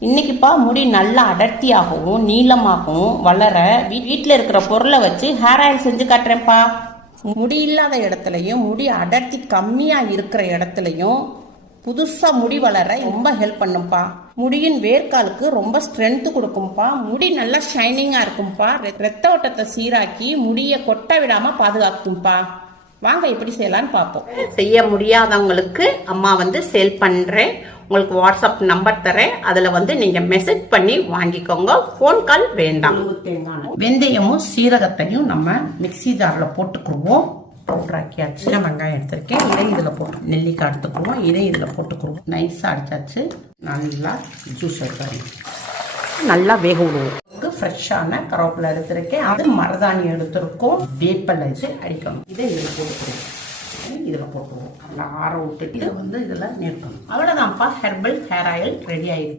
இன்னைக்குப்பா முடி நல்லா அடர்த்தியாகவும் நீளமாகவும் வளர வீட்டில் இருக்கிற பொருளை வச்சு ஹேர் ஆயில் செஞ்சு காட்டுறேன்ப்பா. முடி இல்லாத இடத்துலையும் முடி அடர்த்தி கம்மியா இருக்கிற இடத்துலையும் புதுசா முடி வளர ரொம்ப ஹெல்ப் பண்ணும்பா. முடியின் வேர்க்காலுக்கு ரொம்ப ஸ்ட்ரென்த் கொடுக்கும்பா. முடி நல்லா ஷைனிங்கா இருக்கும்பா. ரத்த ஓட்டத்தை சீராக்கி முடியை கொட்ட விடாம பாதுகாக்கும்பா. வாங்க எப்படி செய்யலான்னு பார்ப்போம். செய்ய முடியாதவங்களுக்கு அம்மா சேல் பண்றேன். உங்களுக்கு வாட்ஸ்அப் நம்பர் தரேன். அதுல நீங்க மெசேஜ் பண்ணி வாங்கிக்கோங்க. போன் கால் வேண்டாம். வெந்தயமும் சீரகத்தையும் நம்ம மிக்சி ஜார்ல போட்டுக்குருவோம். போட்டுறாக்கியாச்சு. வெங்காயம் எடுத்திருக்கேன். இதை இதுல போட்டு நெல்லிக்காய் எடுத்துக்குவோம். இதை இதுல போட்டுக்குருவோம். நைஸா அடிச்சாச்சு. நல்லா ஜூஸ் எடுத்தாரு. நல்லா வேக விடுவோம். ஃப்ரெஷ்ஷான கருவேப்பிலை எடுத்திருக்கேன். அது மருதாணி எடுத்திருக்கோம். வேப்பலை வச்சு அடிக்கணும். இதை இதில் போட்டுக்குவோம். இதில் போட்டுருவோம். நல்லா ஆற விட்டுட்டு இதை இதில் நிறுத்தணும். அவ்வளோதான்ப்பா, ஹெர்பல் ஹேர் ஆயில் ரெடி ஆயிடுச்சு.